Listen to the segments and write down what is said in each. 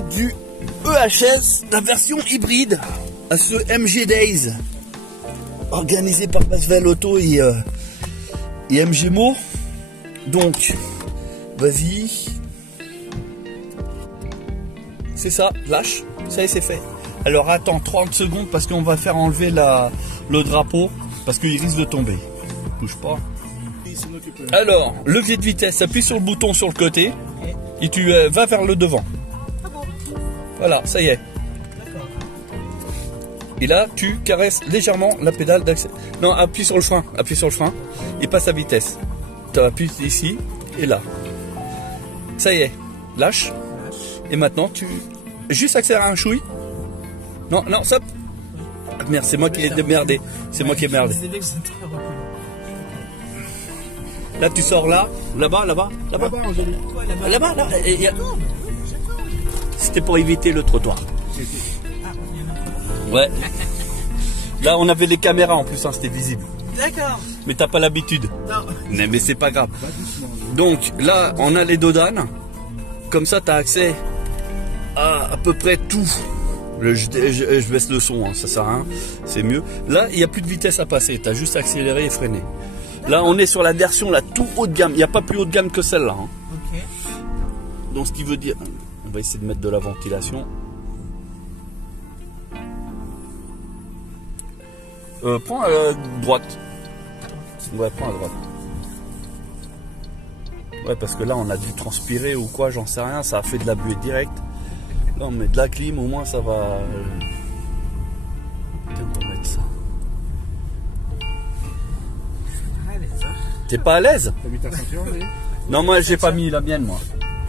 du EHS, la version hybride à ce MG Days organisé par Basvel Auto et MGMO. Donc vas-y, c'est ça, lâche, ça y est, c'est fait. Alors attends 30 secondes parce qu'on va faire enlever le drapeau parce qu'il risque de tomber. Bouge pas. Alors, levier de vitesse, appuie sur le bouton sur le côté et tu vas vers le devant. Voilà, ça y est. Et là, tu caresses légèrement la pédale d'accès. Non, appuie sur le frein et passe à vitesse. Tu appuies ici et là. Ça y est, lâche. Et maintenant, tu juste accélères un chouille. Non, non, stop. Merde, c'est moi qui ai démerdé. C'est moi qui ai merdé. Là, tu sors là, là-bas. Là-bas, là. C'était pour éviter le trottoir. Ouais. Là, on avait les caméras en plus, hein, c'était visible. D'accord. Mais t'as pas l'habitude. Non. Mais c'est pas grave. Donc là, on a les dodanes. Comme ça, t'as accès à peu près tout. Je baisse le son, hein, ça sert à rien. C'est mieux. Là, il n'y a plus de vitesse à passer. T'as juste accéléré et freiné. Là, on est sur la version la tout haut de gamme. Il n'y a pas plus haut de gamme que celle-là. Hein. Ok. Donc, ce qui veut dire... On va essayer de mettre de la ventilation. Prends à droite. Ouais, prends à droite. Ouais, parce que là, on a dû transpirer ou quoi, j'en sais rien. Ça a fait de la buée directe. Là, on met de la clim, au moins, ça va... On va mettre ça. T'es pas à l'aise? T'as mis ta ceinture, oui? Non, moi, j'ai pas mis la mienne, moi.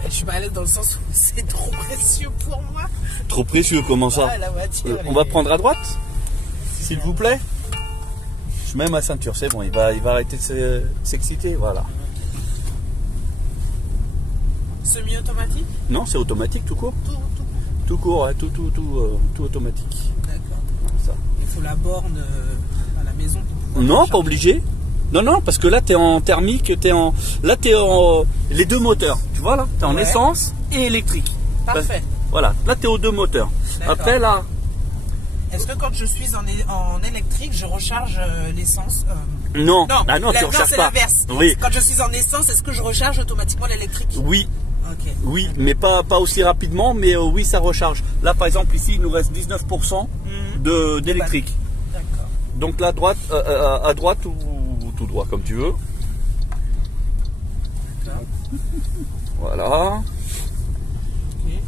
Je suis pas à l'aise dans le sens où c'est trop précieux pour moi. Trop précieux, comment ça? Ah, la voiture, on va prendre à droite, s'il vous plaît. Je mets ma ceinture, c'est bon, il va arrêter de s'exciter, voilà. Semi-automatique? Non, c'est automatique tout court. Tout court, ouais, tout automatique. D'accord. Ça. Il faut la borne à la maison pour pouvoir... Non, pas obligé. Non, parce que là, tu es en thermique, là, tu es en... Les deux moteurs, tu vois, là, tu es en essence et électrique. Parfait. Voilà, là, tu es aux deux moteurs. Après, là... Est-ce que quand je suis en électrique, je recharge l'essence Non, tu recharges c'est pas. L'inverse. Oui. Quand je suis en essence, est-ce que je recharge automatiquement l'électrique? Oui. Okay. Oui, mais pas aussi rapidement, mais oui, ça recharge. Là, par exemple, ici, il nous reste 19% d'électrique. D'accord. Donc là, à droite ou tout droit, comme tu veux. Voilà. Okay.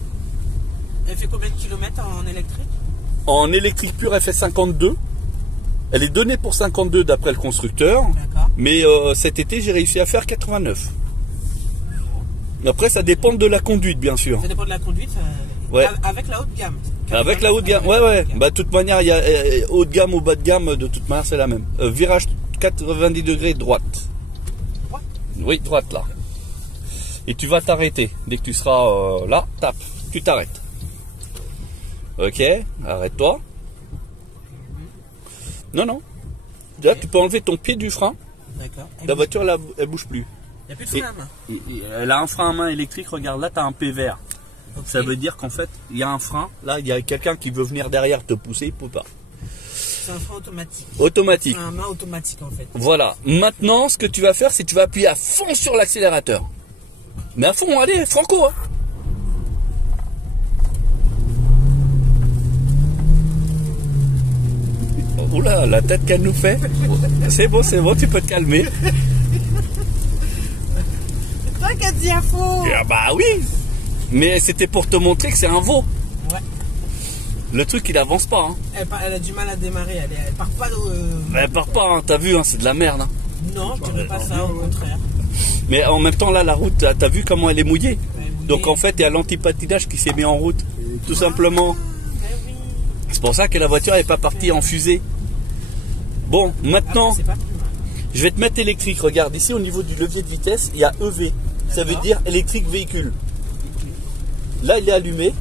Elle fait combien de kilomètres en électrique? En électrique pure, elle fait 52. Elle est donnée pour 52 d'après le constructeur. Mais cet été, j'ai réussi à faire 89. Après, ça dépend de la conduite, bien sûr. Ça dépend de la conduite ouais. Avec la haute gamme. Avec la haute gamme, ouais. Bah, de toute manière, il y a haut de gamme ou bas de gamme, de toute manière, c'est la même. Virage 90 degrés droite. Droite? Oui, droite là. Et tu vas t'arrêter. Dès que tu seras là, tape. Tu t'arrêtes. Ok, arrête-toi. Non. Là, tu peux enlever ton pied du frein. D'accord. La voiture, elle bouge plus. Il n'y a plus de frein à main. Elle a un frein à main électrique. Regarde, là, tu as un P vert. Okay. Ça veut dire qu'en fait, il y a un frein. Là, il y a quelqu'un qui veut venir derrière te pousser, il ne peut pas. C'est un frein automatique. Automatique. C'est un frein à main automatique, en fait. Voilà. Maintenant, ce que tu vas faire, c'est que tu vas appuyer à fond sur l'accélérateur. Mais à fond, allez, franco. Hein. Oula, la tête qu'elle nous fait. C'est bon, tu peux te calmer. C'est toi qui as dit à faux. Ah bah oui. Mais c'était pour te montrer que c'est un veau. Ouais. Le truc, il avance pas. Hein. Elle a du mal à démarrer. Elle part pas. Elle part pas, hein. T'as vu, hein, c'est de la merde. Hein. Non, je dirais pas ça, au contraire. Mais en même temps, là, la route, t'as vu comment elle est mouillée. Donc en fait, il y a l'antipatinage qui s'est mis en route. Tout simplement. Oui. C'est pour ça que la voiture n'est pas partie en fusée. Bon, maintenant, je vais te mettre électrique. Regarde, ici au niveau du levier de vitesse, il y a EV. Ça veut dire électrique véhicule. Là, il est allumé.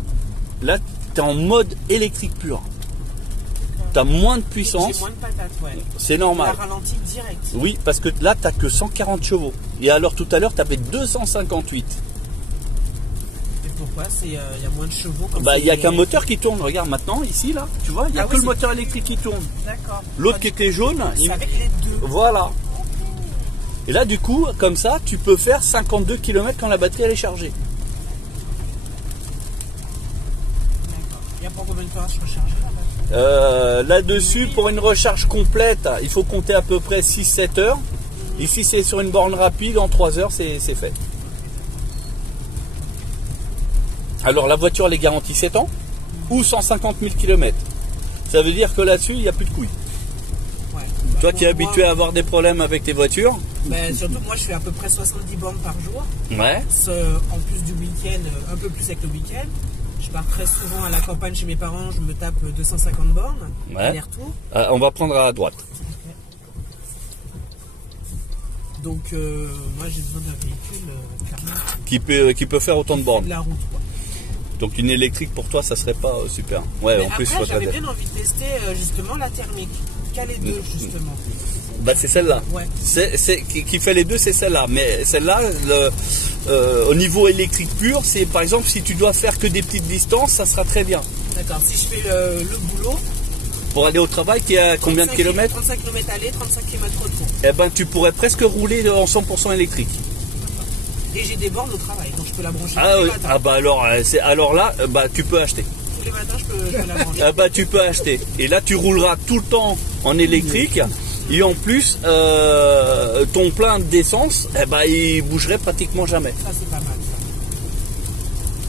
Là, tu es en mode électrique pur. Tu as moins de puissance. J'ai moins de patates, ouais. C'est normal. La ralentit direct. Oui, parce que là, tu n'as que 140 chevaux. Et alors, tout à l'heure, tu avais 258. Et pourquoi quoi? Il y a moins de chevaux comme Bah, il n'y a qu'un moteur qui tourne. Regarde maintenant, ici, là, tu vois, il n'y a Ah que oui, le moteur électrique qui tourne. D'accord. L'autre qui était jaune, C'est avec les deux. voilà. Et là, du coup, comme ça, tu peux faire 52 km quand la batterie elle est chargée. D'accord. Il y a pas combien de temps à se recharger là-bas? Là-dessus, pour une recharge complète, il faut compter à peu près 6-7 heures. Ici, c'est sur une borne rapide, en 3 heures, c'est fait. Alors, la voiture, elle est garantie 7 ans ou 150 000 km. Ça veut dire que là-dessus, il n'y a plus de couilles. Ouais. Toi Bah, qui es moi, habitué à avoir des problèmes avec tes voitures. Ben, surtout, moi, je fais à peu près 70 bornes par jour. Ouais. En plus du week-end, un peu plus avec le week-end. Je pars très souvent à la campagne chez mes parents, je me tape 250 bornes, Ouais. aller-retour. On va prendre à droite. Donc, moi, j'ai besoin d'un véhicule, clairement, Qui peut faire autant de de bornes. la route, quoi. Donc une électrique pour toi, ça serait pas super. Ouais, Mais en plus, après, faut j'avais t'adapter. bien envie de tester, justement, la thermique. Qu'a les deux, justement. Bah, c'est celle-là. Ouais. Qui fait les deux, c'est celle-là. Mais celle-là, au niveau électrique pur, c'est par exemple si tu dois faire que des petites distances, ça sera très bien. D'accord, si je fais le boulot, Pour aller au travail, qui est à combien de kilomètres? 35 km aller, 35 km retour. Eh ben, tu pourrais presque rouler en 100% électrique. Et j'ai des bornes au travail, donc je peux la brancher Ah tous les oui. matins. Ah bah alors là, bah tu peux acheter. Tous les matins, je peux la brancher. Ah bah tu peux acheter. Et là, tu rouleras tout le temps en électrique. Et en plus, ton plein d'essence, eh ben, il bougerait pratiquement jamais. Ça, c'est pas mal, ça.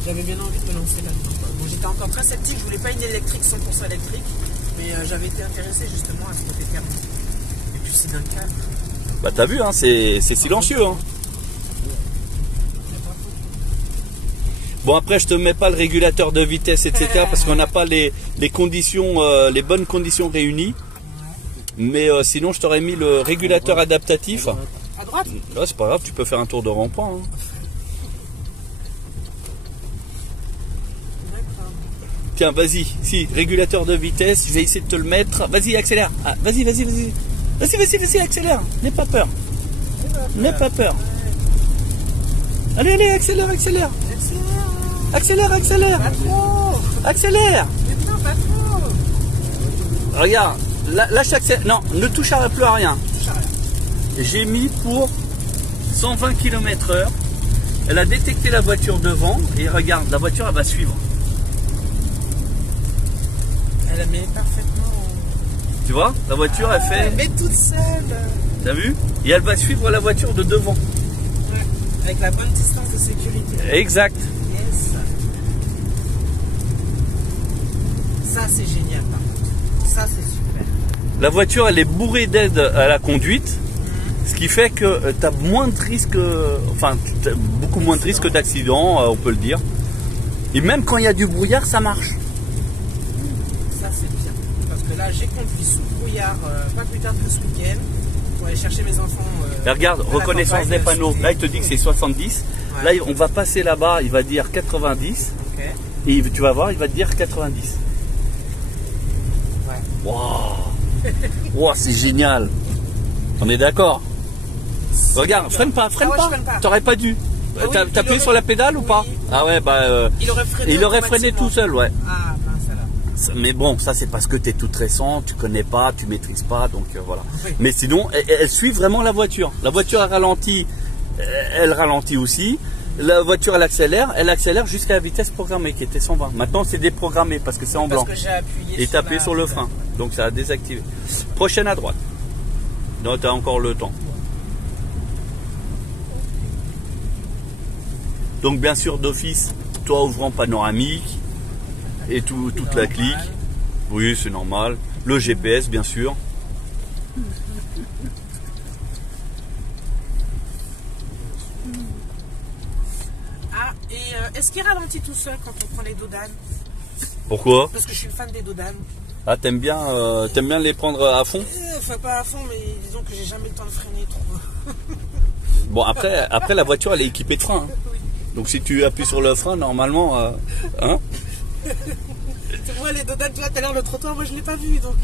J'avais bien envie de me lancer là-dedans, quoi. Bon, j'étais encore très sceptique, je voulais pas une électrique 100% électrique, mais j'avais été intéressé justement à ce côté thermique. Et puis c'est dans le cadre. Bah t'as vu, hein, c'est silencieux. Hein. Bon, après, je te mets pas le régulateur de vitesse, etc. parce qu'on n'a pas les conditions, les bonnes conditions réunies. Mais sinon, je t'aurais mis le régulateur adaptatif. À droite? Là, c'est pas grave, tu peux faire un tour de rond-point. Hein. D'accord. Tiens, vas-y, si, régulateur de vitesse, je vais essayer de te le mettre. Vas-y, accélère. Ah, vas-y, vas-y, vas-y. Vas-y, vas-y, vas-y, accélère. N'aie pas peur. N'aie pas peur. Allez, allez, accélère, accélère. Accélère, accélère. Pas trop! Accélère. Mais non, pas trop! Regarde, là, je t'accélère. Non, ne touche plus à rien. Touche à rien. J'ai mis pour 120 km/h. Elle a détecté la voiture devant. Et regarde, la voiture, elle va suivre. Elle met parfaitement. Tu vois, la voiture, elle fait... Elle met toute seule. T'as vu? Et elle va suivre la voiture de devant. Ouais. Avec la bonne distance de sécurité. Exact. Yes. Ça, c'est génial, par contre. Ça, c'est super. La voiture, elle est bourrée d'aide à la conduite. Ce qui fait que tu as moins de risques, t'as beaucoup moins de risques d'accident, on peut le dire. Et même quand il y a du brouillard, ça marche. Ça, c'est bien. Parce que là, j'ai conduit sous brouillard pas plus tard que ce week-end pour aller chercher mes enfants. Et regarde, à la reconnaissance campagne, des panneaux. Là, il te dit que c'est 70. Ouais. Là, on va passer là-bas, il va dire 90. Ok. Et tu vas voir, il va te dire 90. Ouais. Waouh, wow, c'est génial. On est d'accord? Regarde, freine pas, freine Ah ouais, pas. je freine pas. T'aurais pas dû. Ah oui, T'as il appuyé aurait- sur la pédale ou pas? Oui. Ah ouais, bah. Il aurait freiné. Il aurait freiné tout seul, ouais. Ah, mince alors. Mais bon, ça c'est parce que tu es tout récent, tu connais pas, tu maîtrises pas, donc voilà. Oui. Mais sinon, elle suit vraiment la voiture. La voiture elle ralentit, elle ralentit aussi. La voiture elle accélère jusqu'à la vitesse programmée qui était 120. Maintenant c'est déprogrammé parce que c'est en Parce blanc. que j'ai appuyé Et t'as appuyé la sur le pédale. frein, donc ça a désactivé. Prochaine à droite. Non, t'as encore le temps. Donc bien sûr d'office, toit ouvrant panoramique et toute la clique. Oui, c'est normal. Le GPS, bien sûr. Ah, et est-ce qu'il ralentit tout seul quand on prend les dodanes? Pourquoi? Parce que je suis fan des dodanes. Ah, t'aimes bien les prendre à fond? Enfin, pas à fond, mais disons que j'ai jamais le temps de freiner trop. Bon, après la voiture, elle est équipée de frein. Hein. Oui. Donc si tu appuies sur le frein, normalement, hein? Tu vois, les dodanes, tu vois, tout à l'heure, le trottoir, moi je l'ai pas vu, donc.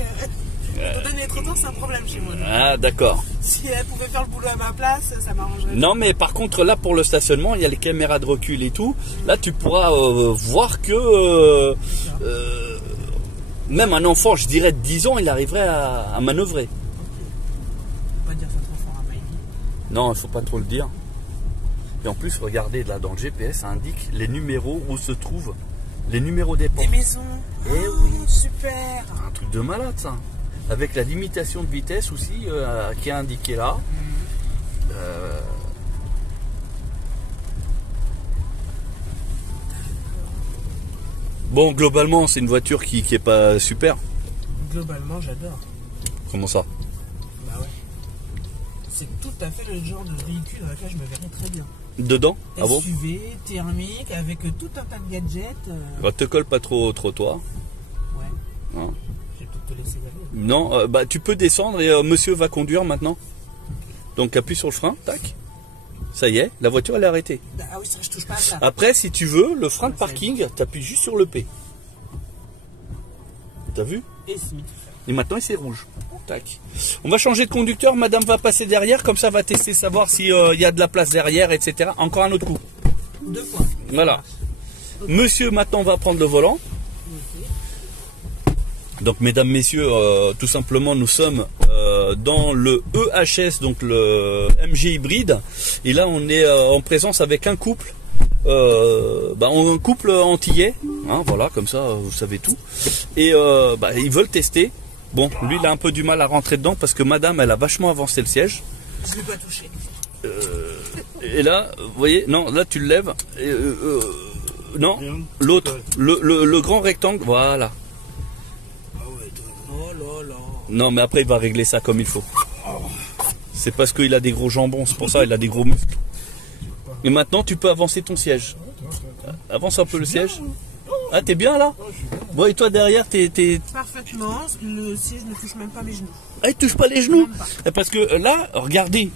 Donner les trottoirs, c'est un problème chez moi. Ah, d'accord. Si elle pouvait faire le boulot à ma place, ça m'arrangerait. Non, mais par contre, là, pour le stationnement, il y a les caméras de recul et tout. Là, tu pourras voir que même un enfant, je dirais de 10 ans, il arriverait à manœuvrer. Ok. Faut pas dire ça trop fort à Maïli. Non, il faut pas trop le dire. Et en plus, regardez, là, dans le GPS, ça indique les numéros où se trouvent les numéros des portes. Des maisons. Eh oui. Super. Un truc de malade, ça. Avec la limitation de vitesse aussi, qui est indiquée là. Bon, globalement, c'est une voiture qui est pas super. Globalement, j'adore. Comment ça? Bah ouais. C'est tout à fait le genre de véhicule dans lequel je me verrais très bien. Dedans? Ah bon? SUV, thermique, avec tout un tas de gadgets. Bah, te colle pas trop au trottoir. Ouais. Hein. Je vais peut-être te laisser y aller. Non, bah tu peux descendre et monsieur va conduire maintenant. Donc appuie sur le frein, tac. Ça y est, la voiture elle est arrêtée. Ah oui, ça, je touche pas à ça. Après, si tu veux, le frein de parking, t'appuies juste sur le P. T'as vu? Et Smith. Et maintenant, c'est rouge. Tac. On va changer de conducteur. Madame va passer derrière. Comme ça, va tester, savoir s'il y a de la place derrière, etc. Encore un autre coup. 2 fois. Voilà. Monsieur, maintenant, va prendre le volant. Donc, mesdames, messieurs, tout simplement, nous sommes dans le EHS, donc le MG hybride. Et là, on est en présence avec un couple. Un couple antillais. Hein, voilà, comme ça, vous savez tout. Et ils veulent tester. Bon, lui, il a un peu du mal à rentrer dedans parce que madame, elle a vachement avancé le siège. Je ne vais pas toucher. Et là, vous voyez, non, là, tu le lèves. Non, l'autre, le grand rectangle, voilà. Oh là là. Non, mais après, il va régler ça comme il faut. C'est parce qu'il a des gros jambons, c'est pour ça qu'il a des gros muscles. Et maintenant, tu peux avancer ton siège. Avance un peu le siège. Ah, t'es bien là? Bon, et toi derrière, t'es... Parfaitement, le siège ne touche même pas mes genoux. Ah, il touche pas les genoux? Parce que là, regardez,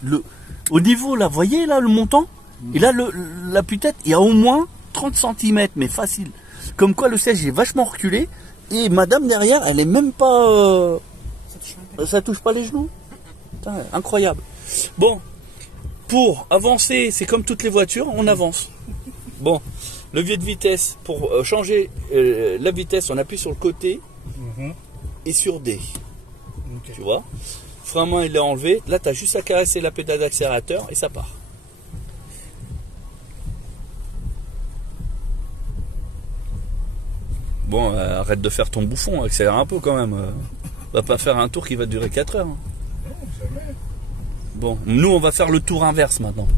au niveau, là, voyez là le montant? Et là, la putette, il y a au moins 30 cm, mais facile. Comme quoi, le siège est vachement reculé. Et madame derrière, elle est même pas... Ça touche pas les genoux? Putain, incroyable. Bon, pour avancer, c'est comme toutes les voitures, on avance. Bon, levier de vitesse, pour changer la vitesse, on appuie sur le côté et sur D. Okay. Tu vois? Frein à main, il est enlevé. Là, tu as juste à caresser la pédale d'accélérateur et ça part. Bon, arrête de faire ton bouffon, accélère un peu quand même. Va pas faire un tour qui va durer 4 heures. Hein. Bon, nous, on va faire le tour inverse maintenant.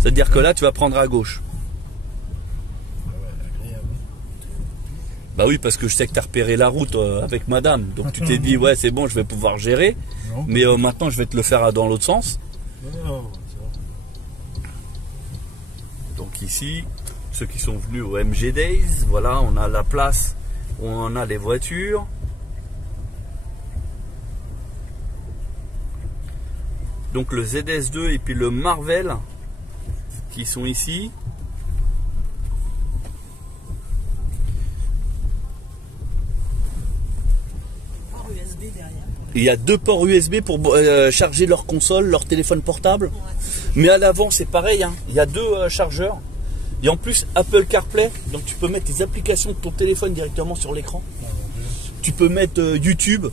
C'est-à-dire que là, tu vas prendre à gauche. Bah oui, parce que je sais que tu as repéré la route avec madame. Donc tu t'es dit, ouais, c'est bon, je vais pouvoir gérer. Non. Mais maintenant, je vais te le faire dans l'autre sens. Non, donc ici, ceux qui sont venus au MG Days, voilà, on a la place où on a les voitures. Donc le ZS2 et puis le Marvel qui sont ici. Il y a 2 ports USB pour charger leur console, leur téléphone portable. Mais à l'avant, c'est pareil, hein. Il y a 2 chargeurs. Et en plus, Apple CarPlay. Donc tu peux mettre tes applications de ton téléphone directement sur l'écran. Tu peux mettre YouTube.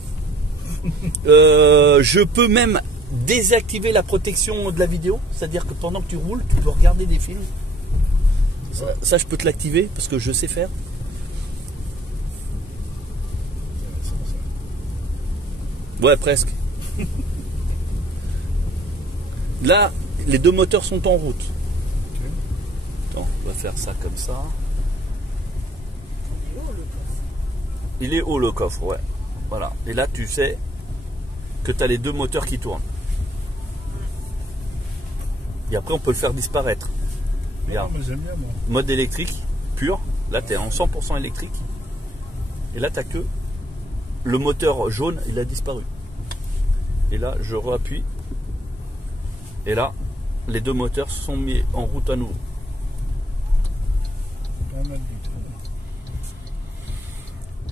Je peux même désactiver la protection de la vidéo. C'est-à-dire que pendant que tu roules, tu peux regarder des films. Ça je peux te l'activer parce que je sais faire. Ouais, presque. Là, les 2 moteurs sont en route. Okay. Attends, on va faire ça comme ça. Il est haut le coffre, ouais. Voilà. Et là, tu sais que tu as les 2 moteurs qui tournent. Et après, on peut le faire disparaître. Regarde. Mais j'aime bien, moi. Mode électrique, pur. Là, tu es en 100% électrique. Et là, tu n'as que le moteur jaune, il a disparu. Et là, je réappuie. Et là, les 2 moteurs sont mis en route à nouveau.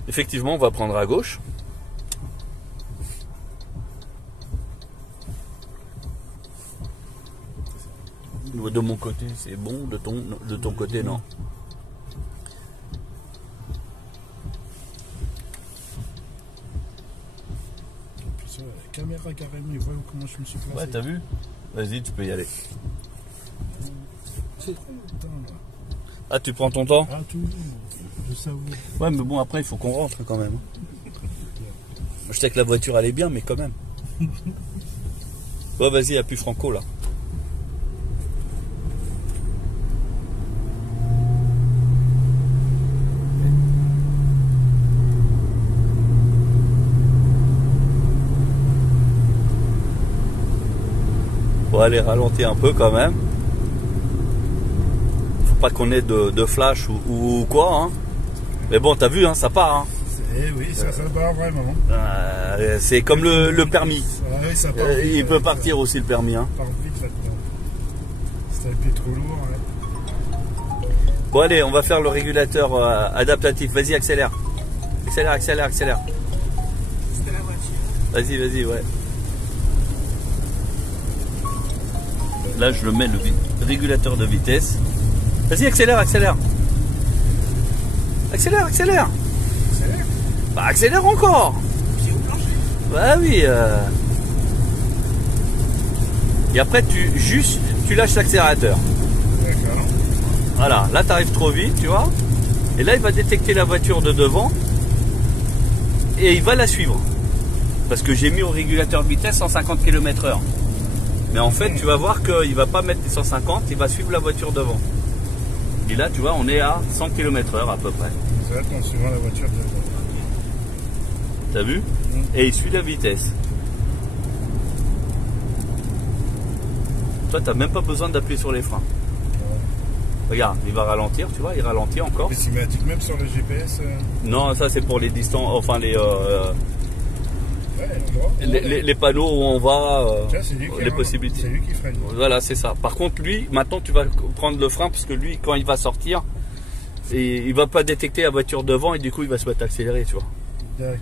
Effectivement, on va prendre à gauche. De mon côté, c'est bon. De ton côté, non. La caméra carrément, il voit comment je me suis placé. Ouais, t'as vu? Vas-y, tu peux y aller. C'est trop longtemps là. Ah, tu prends ton temps? Ah, toujours. Je savoure. Ouais, mais bon, après, il faut qu'on rentre quand même. Je sais que la voiture, elle est bien, mais quand même. Ouais, vas-y, appuie Franco, là. Bon, allez, ralentis un peu quand même. Faut pas qu'on ait de flash ou quoi, hein. Mais bon, t'as vu, hein, ça part, hein. Oui, ça part vraiment. C'est comme le permis. Oui, ça part vite, il peut partir aussi le permis, hein. Ça part vite là-dedans. C'est un peu trop lourd. Hein. Bon, allez, on va faire le régulateur adaptatif. Vas-y, accélère. Accélère, accélère, accélère. C'était la voiture. Vas-y, ouais. Là, je le mets le régulateur de vitesse. Vas-y, accélère, accélère. Accélère, accélère. Accélère. Bah, accélère encore. Pied au plancher. Bah oui. Et après, tu lâches l'accélérateur. D'accord. Voilà, là, tu arrives trop vite, tu vois. Et là, il va détecter la voiture de devant. Et il va la suivre. Parce que j'ai mis au régulateur de vitesse 150 km/h. Mais en fait, tu vas voir qu'il ne va pas mettre les 150, il va suivre la voiture devant. Et là, tu vois, on est à 100 km/h à peu près. Ça va être en suivant la voiture de devant. T'as vu? Et il suit la vitesse. Toi, tu n'as même pas besoin d'appuyer sur les freins. Regarde, il va ralentir, tu vois, il ralentit encore. Mais s'il met un truc même sur le GPS. Non, ça c'est pour les distances, enfin les Ouais, les panneaux où on va, tiens, c'est lui qui les possibilités. C'est lui qui freine. Voilà, c'est ça. Par contre, lui, maintenant, tu vas prendre le frein parce que lui, quand il va sortir, il va pas détecter la voiture devant et du coup, il va se mettre à accélérer, tu vois. D'accord.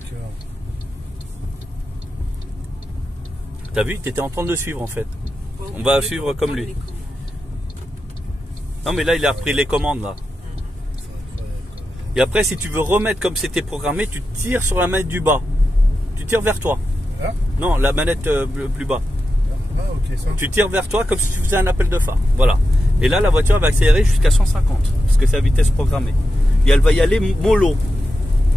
T'as vu, tu étais en train de le suivre en fait. On va suivre comme lui. Non, mais là, il a repris les commandes là. Et après, si tu veux remettre comme c'était programmé, tu tires sur la manette du bas. Tu tires vers toi. Là? Non, la manette plus bas. Ah, ok, ça. Tu tires vers toi comme si tu faisais un appel de phare. Voilà. Et là, la voiture va accélérer jusqu'à 150 parce que c'est la vitesse programmée. Et elle va y aller mollo. Ouais,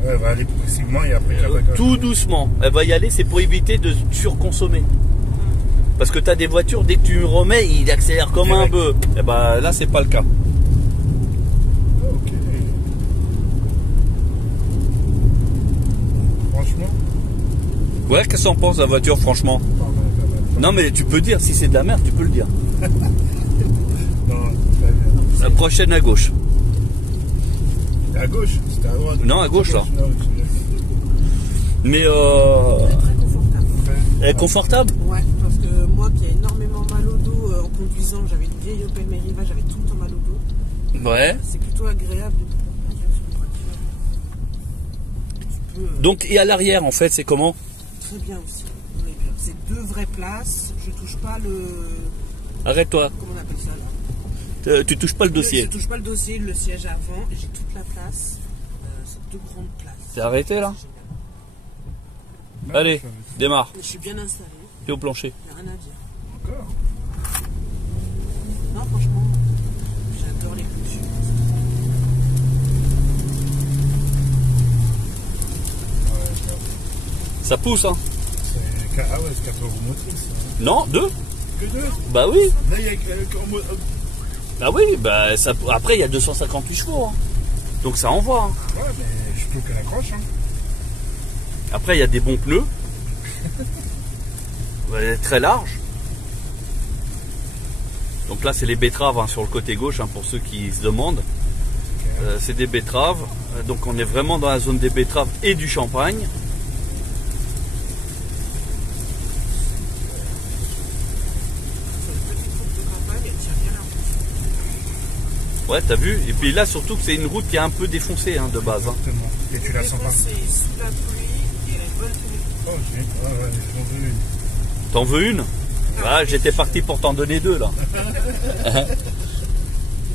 elle va aller progressivement et après elle va Tout doucement. Elle va y aller, c'est pour éviter de surconsommer. Parce que tu as des voitures, dès que tu remets, il accélère comme un bœuf. Et ben là, c'est pas le cas. Ok. Franchement. Ouais, qu'est-ce qu'on pense de la voiture, franchement? Non, mais tu peux dire, si c'est de la merde, tu peux le dire. Non, très bien. La prochaine à gauche. À gauche, c'était à droite. Non, à gauche, là. Mais Très confortable. elle est confortable? Ouais, parce que moi qui ai énormément mal au dos en conduisant, j'avais une vieille Opel Meriva, j'avais tout le temps mal au dos. Ouais. C'est plutôt agréable de pouvoir conduire sur une voiture. Tu peux, Donc, et à l'arrière, en fait, c'est comment? très bien aussi. Oui, bien. C'est deux vraies places. Je touche pas le. Arrête-toi. Comment on appelle ça là? Tu touches pas le dossier. Je touche pas le dossier, le siège avant. J'ai toute la place. C'est deux grandes places. T'es arrêté là? C'est génial. Allez, démarre. Je suis bien installé. T'es au plancher. Il n'y a rien à dire. Encore. Non, franchement, j'adore les clôtures. Ça pousse, hein? Ah ouais, c'est 4 roues motrices. Hein. Non, 2? Que 2? Bah oui. Là, il y a encore. Ah oui, bah ça, après il y a 258 chevaux. Hein. Donc ça envoie. Hein. Ouais, mais je trouve qu'elle accroche. Hein. Après il y a des bons pneus. Ouais, très large. Donc là c'est les betteraves hein, sur le côté gauche hein, pour ceux qui se demandent. C'est des betteraves. Donc on est vraiment dans la zone des betteraves et du champagne. Ouais, t'as vu? Et puis là, surtout que c'est une route qui est un peu défoncée hein, de base. Hein. Exactement. Et tu la sens pas? C'est sous la pluie et la bonne pluie. Oh, ouais, j'en veux une. T'en veux une? Ah, j'étais parti pour t'en donner 2 là.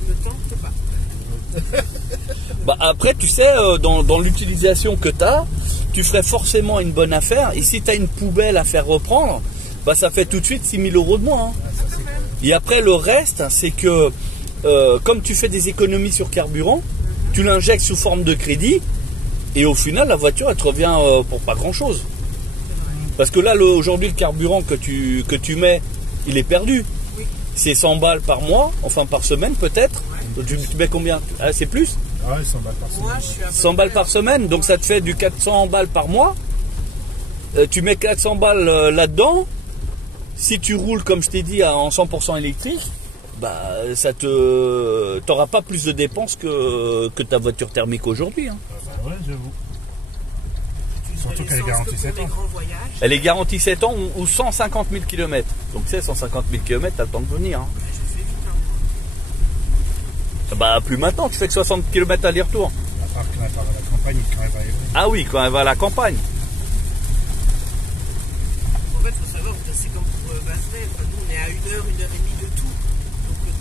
Ne tente pas. Bah, après, tu sais, dans l'utilisation que tu as, tu ferais forcément une bonne affaire. Et si tu as une poubelle à faire reprendre, bah, ça fait tout de suite 6 000 € de moins. Hein. Et après, le reste, c'est que comme tu fais des économies sur carburant, tu l'injectes sous forme de crédit. Et au final, la voiture, elle te revient pour pas grand-chose. Parce que là, aujourd'hui, le carburant que tu mets, il est perdu. Oui. C'est 100 balles par mois, enfin par semaine peut-être. Ouais. Tu mets combien? Ah, c'est plus? Ah, 100 balles par semaine. Moi, je suis à peu 100 balles près- par semaine, donc ça te fait du 400 balles par mois. Tu mets 400 balles là-dedans. Si tu roules, comme je t'ai dit, en 100% électrique, bah, t'auras pas plus de dépenses que ta voiture thermique aujourd'hui. Hein. Ouais, j'avoue. Tu Surtout fais qu'elle est l'essence garantie que pour 7 des ans. grands voyages. Elle est garantie 7 ans ou 150 000 km. Donc tu sais, 150 000 km, t'as le temps de venir. Hein. Je fais vite, hein. Bah plus maintenant, tu fais que 60 km aller-retour. À part quand elle part à la campagne, quand elle va à Évry. Ah oui, quand elle va à la campagne. En fait, il faut savoir que c'est comme pour Basel. Nous, on est à 1 heure et demie de tout. Donc, il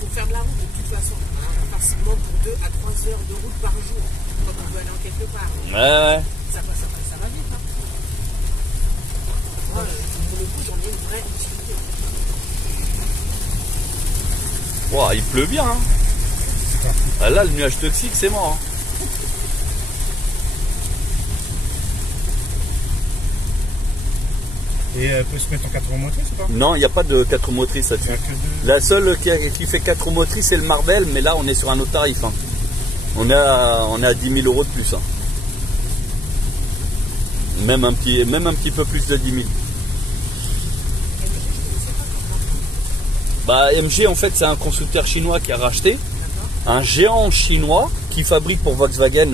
faut faire de la route de toute façon. Hein, facilement pour 2 à 3 heures de route par jour quand on veut aller en quelque part. Ouais. Ça va vite. Hein. Moi, pour le coup, j'en ai une vraie utilité. Wow, il pleut bien. Hein. Ah, là, le nuage toxique, c'est mort. Hein. Et elle peut se mettre en 4 roues motrices ou pas? Non, il n'y a pas de 4 roues motrices Il y a là-dessus. que 2. La seule qui fait 4 roues motrices, c'est le Marvel, mais là, on est sur un autre tarif. Hein. On est à 10 000 € de plus. Hein. Même un petit peu plus de 10 000. Bah, MG, en fait, c'est un constructeur chinois qui a racheté. Un géant chinois qui fabrique pour Volkswagen.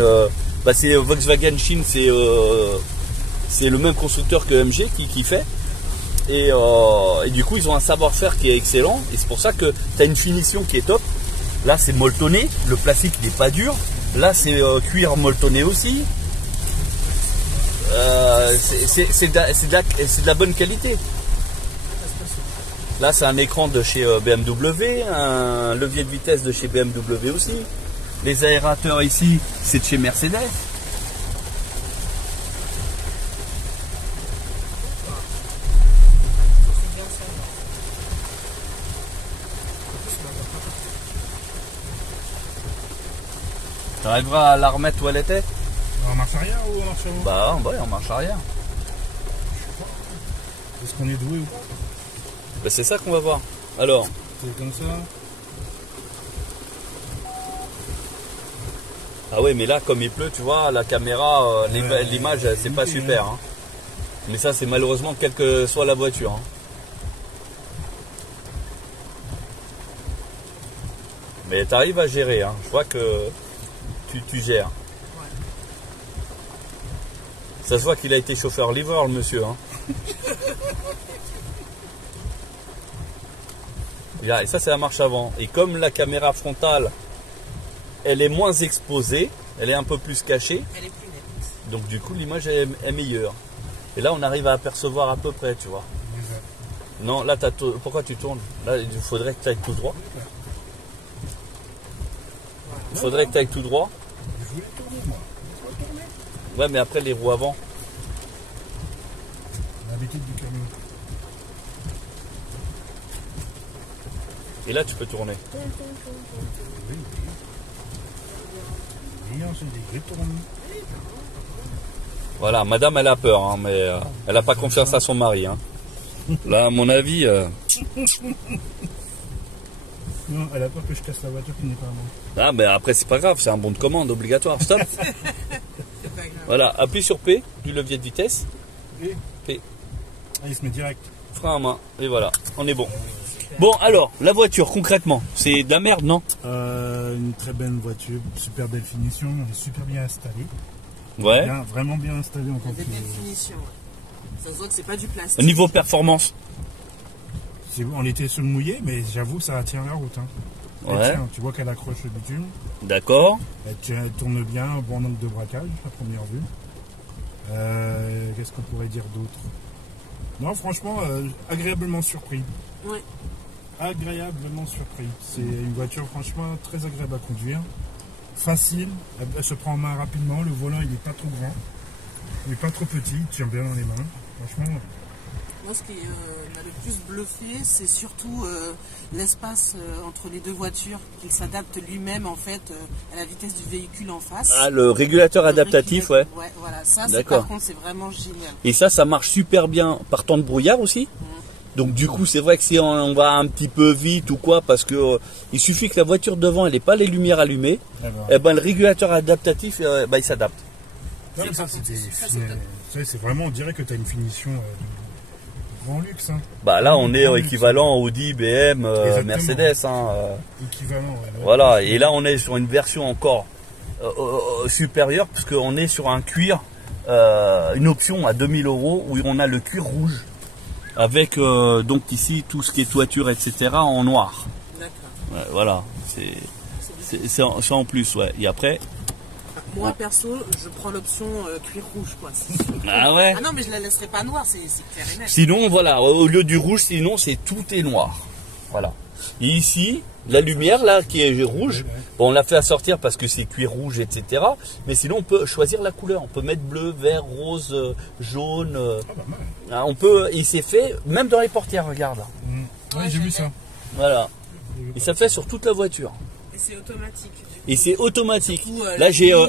C'est Volkswagen Chine, c'est le même constructeur que MG qui fait. Et du coup, ils ont un savoir-faire qui est excellent. Et c'est pour ça que tu as une finition qui est top. Là, c'est molletonné. Le plastique n'est pas dur. Là, c'est cuir molletonné aussi. C'est de la bonne qualité. Là, c'est un écran de chez BMW, un levier de vitesse de chez BMW aussi. Les aérateurs ici, c'est de chez Mercedes. Tu arriveras à la remettre où elle était? En marche arrière ou en marche avant? Bah, ouais, en marche arrière. Est-ce qu'on est doué ou pas? Bah, c'est ça qu'on va voir. Alors, C'est comme ça. ah ouais, mais là, comme il pleut, tu vois, la caméra, l'image, c'est pas super. Hein. Mais ça, c'est malheureusement quelle que soit la voiture. Hein. Mais tu arrives à gérer. Hein. Je vois que tu gères. Ça se voit qu'il a été chauffeur-livreur, le monsieur. Hein. Et ça, c'est la marche avant. Et comme la caméra frontale, elle est moins exposée, elle est un peu plus cachée, Elle est plus nette. donc du coup, l'image est meilleure. Et là, on arrive à apercevoir à peu près, tu vois. Non, là, pourquoi tu tournes? Là, il faudrait que tu ailles tout droit. Il faudrait que tu ailles tout droit. Je voulais tourner, moi. Ouais, mais après, les roues avant. L'habitude du camion. Et là, tu peux tourner. Oui. Oui, c'est des grilles tournées. Voilà, madame, elle a peur, hein, mais elle n'a pas confiance à son mari. Hein. Là, à mon avis... Non, elle a peur que je casse la voiture qui n'est pas à moi. Ah, mais après, c'est pas grave, c'est un bon de commande obligatoire. Stop. C'est pas grave. Voilà, appuie sur P du levier de vitesse. Et P. ah, il se met direct. Frein à main. Et voilà, on est bon. Bon, alors, la voiture, concrètement, c'est de la merde, non? Une très belle voiture, super belle finition, elle est super bien installée. Ouais. Bien, vraiment bien installée encore Des plus. belles finitions. Ouais. Ça se voit que c'est pas du plastique. Au niveau performance. On était sur le mouillé, mais j'avoue, ça tient la route. Hein. Elle Ouais. tient, tu vois qu'elle accroche le bitume. D'accord. Elle tourne bien, un bon angle de braquage à première vue. Qu'est-ce qu'on pourrait dire d'autre? Non, franchement, agréablement surpris. Ouais. Agréablement surpris. C'est une voiture franchement très agréable à conduire. Facile, elle se prend en main rapidement. Le volant, il n'est pas trop grand. Il n'est pas trop petit, il tient bien dans les mains. Franchement, Moi, ce qui m'a le plus bluffé, c'est surtout l'espace entre les deux voitures, qu'il s'adapte lui-même en fait à la vitesse du véhicule en face. Ah, le régulateur adaptatif, ouais. Ouais, voilà, ça, D'accord. par contre, c'est vraiment génial. Et ça marche super bien par temps de brouillard aussi. Donc du coup, c'est vrai que si on va un petit peu vite ou quoi, parce que il suffit que la voiture devant, elle n'ait pas les lumières allumées, et ben le régulateur adaptatif, il s'adapte. non, mais ça, c'est vraiment, on dirait que tu as une finition de grand luxe. Hein. Bah là, on est Grand luxe. équivalent Audi, BM, Exactement. Mercedes. Hein, Équivalent. Ouais. Voilà. Et là, on est sur une version encore supérieure, parce qu'on est sur un cuir, une option à 2000 € où on a le cuir rouge, avec donc ici tout ce qui est toiture, etc. en noir. D'accord. Ouais, voilà. C'est en plus, ouais. Et après. Moi, perso, je prends l'option cuir rouge, quoi. Ah ouais. Ah non, mais je la laisserai pas noire, c'est clair et net. Sinon, voilà, au lieu du rouge, sinon c'est tout est noir. Voilà. Et ici, la lumière là qui est rouge, bon, on l'a fait assortir parce que c'est cuir rouge, etc. Mais sinon, on peut choisir la couleur. On peut mettre bleu, vert, rose, jaune. On peut. Et c'est fait même dans les portières. Regarde. Ouais, j'ai vu ça. Voilà. Et ça fait sur toute la voiture. Et c'est automatique. Et c'est automatique. Du coup,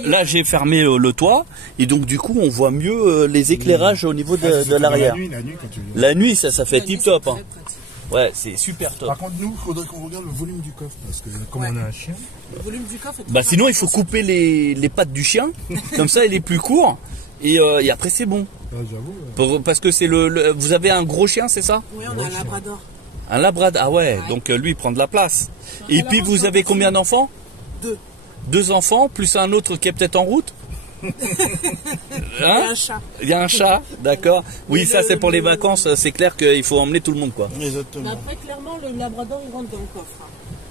Là, j'ai fermé le toit et donc du coup, on voit mieux les éclairages au niveau de l'arrière. La nuit, quand tu viens. La nuit, ça fait tip top. C'est Hein. très pratique. Ouais, c'est super top. Par contre, nous, il faudrait qu'on regarde le volume du coffre. Parce que comme Ouais. on a un chien, Le volume du coffre est Bah très sinon, il faut important. couper les pattes du chien. Comme ça, il est plus court. Et après, c'est bon. j'avoue. Parce que c'est vous avez un gros chien, c'est ça? Oui, on a un labrador. Un labrador. Ah ouais. Ouais. Donc lui, il prend de la place. Et Alors, puis, vous avez combien d'enfants? 2. 2 enfants, plus un autre qui est peut-être en route. Il y a Hein? un chat. Il y a un chat, d'accord. Oui, Mais ça le- c'est pour les le- vacances, c'est clair qu'il faut emmener tout le monde, quoi. Mais Exactement. après, clairement, le labrador, il rentre dans le coffre. Hein.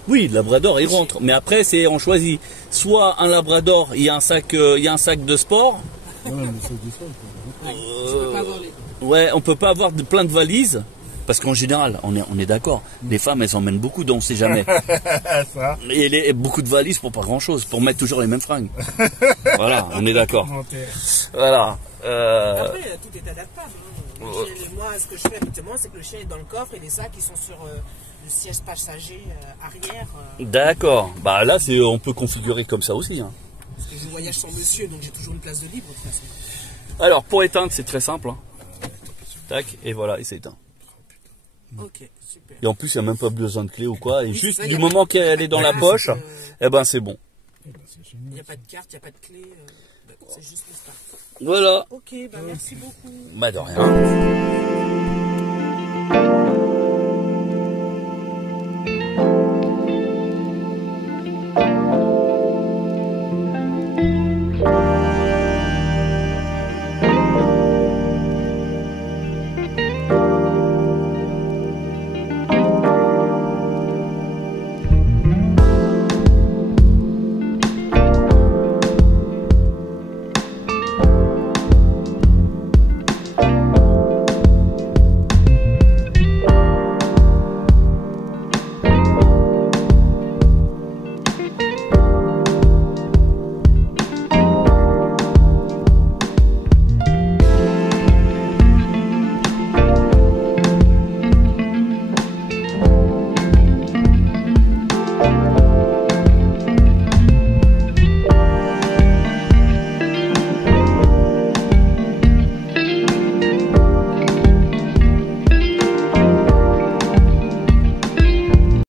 Oui, le labrador, il rentre. Mais après, on choisit soit un labrador, il y a un sac de sport. Ouais, mais c'est du sol, quoi. Ouais, tu peux pas avoir les deux. Ouais, on peut pas avoir plein de valises. Parce qu'en général, on est d'accord, les femmes, elles emmènent beaucoup, donc on sait jamais. Ça. Et beaucoup de valises pour pas grand chose, pour mettre toujours les mêmes fringues. Voilà, on est d'accord. Commentaire. Voilà. Après, tout est adaptable. Hein. Moi, ce que je fais habituellement, c'est que le chien est dans le coffre et les sacs, ils sont sur le siège passager arrière. D'accord. Bah là, on peut configurer comme ça aussi. Hein. Parce que je voyage sans monsieur, donc j'ai toujours une place de libre de toute façon. Alors, pour éteindre, c'est très simple. Hein. Tac, et voilà, et c'est éteint. Ok, super. Et en plus, il n'y a même pas besoin de clé ou quoi. Et Oui, juste ça, du y a moment pas- qu'elle est dans la poche, eh ben c'est bon. Il n'y a pas de carte, il n'y a pas de clé. C'est juste le start. Voilà. Ok, bah merci beaucoup. Bah de rien.